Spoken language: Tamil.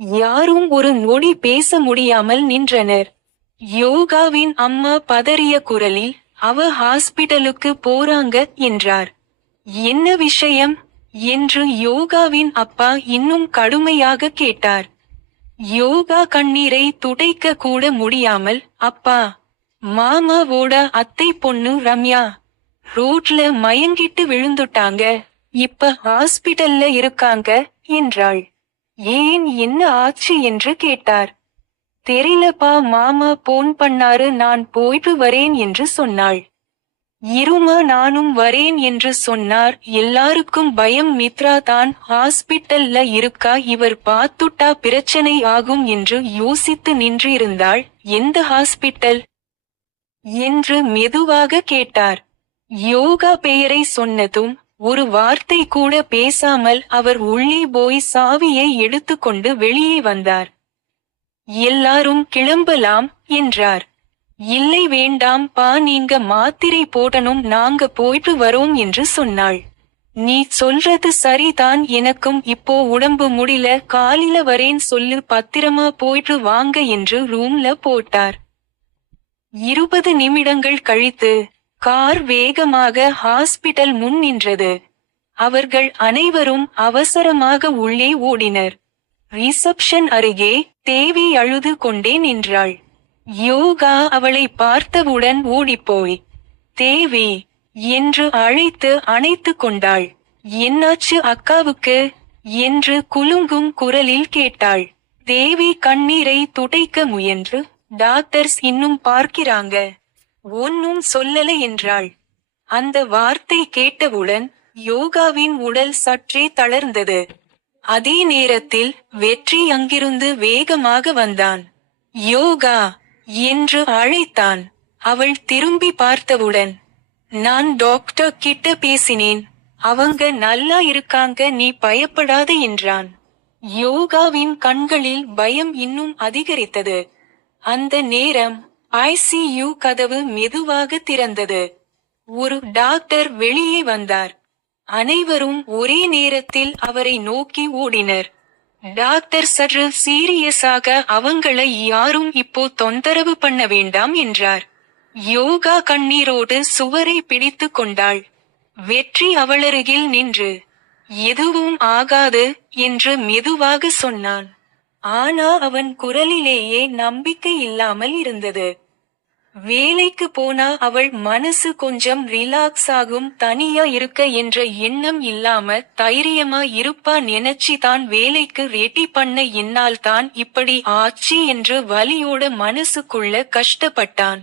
யாரும் ஒரு நொடி பேச முடியாமல் நின்றனர். யோகாவின் அம்மா பதறிய குரலில், அவ ஹாஸ்பிடலுக்கு போறாங்க என்றார். என்ன விஷயம் என்று யோகாவின் அப்பா இன்னும் கடுமையாக கேட்டார். யோகா கண்ணீரை துடைக்க கூட முடியாமல், அப்பா, மாமாவோட அத்தை பொண்ணு ரம்யா ரோட்ல மயங்கிட்டு விழுந்துட்டாங்க, இப்ப ஹாஸ்பிடல்ல இருக்காங்க என்றாள். ஏன், என்ன ஆச்சு என்று கேட்டார். தெரியலப்பா, மாமா போன் பண்ணாரு, நான் போயிட்டு வரேன் என்று சொன்னாள். இருமா, நானும் வரேன் என்று சொன்னார். எல்லாருக்கும் பயம், மித்ரா தான் ஹாஸ்பிட்டல்ல இருக்கா, இவர் பார்த்துட்டா பிரச்சனை ஆகும் என்று யோசித்து நின்று இருந்தாள். எந்த ஹாஸ்பிட்டல் என்று மெதுவாக கேட்டார். யோகா பெயரை சொன்னதும் ஒரு வார்த்தை கூட பேசாமல் அவர் உள்ளே போய் சாவியை எடுத்துக்கொண்டு வெளியே வந்தார். எல்லாரும் கிளம்பலாம் என்றார். இல்லை, வேண்டாம் பா, நீங்க மாத்திரை போடணும், நாங்க போயிட்டு வரோம் என்று சொன்னாள். நீ சொல்றது சரிதான், எனக்கும் இப்போ உடம்பு முடியல, காலையில வரேன் சொல்லு, பத்திரமா போயிட்டு வாங்க என்று ரூம்ல போட்டார். 20 நிமிடங்கள் கழித்து கார் வேகமாக ஹாஸ்பிடல் முன் நின்றது. அவர்கள் அனைவரும் அவசரமாக உள்ளே ஓடினர். ரிசப்ஷன் அருகே தேவி அழுது கொண்டே நின்றாள். யோகா அவளை பார்த்தவுடன் ஓடிப்போய், தேவி என்று அழைத்து அணைத்து கொண்டாள். என்னாச்சு அக்காவுக்கு என்று குலுங்கும் குரலில் கேட்டாள். தேவி கண்ணீரை துடைக்க முயன்று, டாக்டர்ஸ் இன்னும் பார்க்கிறாங்க, ஒன்னும் சொல்லல என்றாள். அந்த வார்த்தை கேட்டவுடன் யோகாவின் உடல் சற்றே தளர்ந்தது. அதே நேரத்தில் வெற்றி அங்கிருந்து வேகமாக வந்தான். யோகா என்று அழைத்தான். அவள் திரும்பி பார்த்தவுடன், நான் டாக்டர் கிட்ட பேசினேன், அவங்க நல்லா இருக்காங்க, நீ பயப்படாத என்றான். யோகாவின் கண்களில் பயம் இன்னும் அதிகரித்தது. அந்த நேரம் ICU கதவு மெதுவாக திறந்தது. ஒரு டாக்டர் வெளியே வந்தார். அனைவரும் ஒரே நேரத்தில் அவரை நோக்கி ஓடினர். டாக்டர் சற்று சீரியஸாக, அவங்களை யாரும் இப்போ தொந்தரவு பண்ண வேண்டாம் என்றார். யோகா கண்ணீரோடு சுவரை பிடித்து கொண்டாள். வெற்றி அவளருகில் நின்று, எதுவும் ஆகாது என்று மெதுவாக சொன்னான். ஆனா அவன் குரலிலேயே நம்பிக்கை இல்லாமல் இருந்தது. வேலைக்கு போனா அவள் மனசு கொஞ்சம் ரிலாக்ஸ் ஆகும், தனியா இருக்க என்ற எண்ணம் இல்லாம தைரியமா இருப்பா நினைச்சி தான் வேலைக்கு ரெடி பண்ண, என்னால் தான் இப்படி ஆச்சு என்று வலியோட மனசுக்குள்ள கஷ்டப்பட்டான்.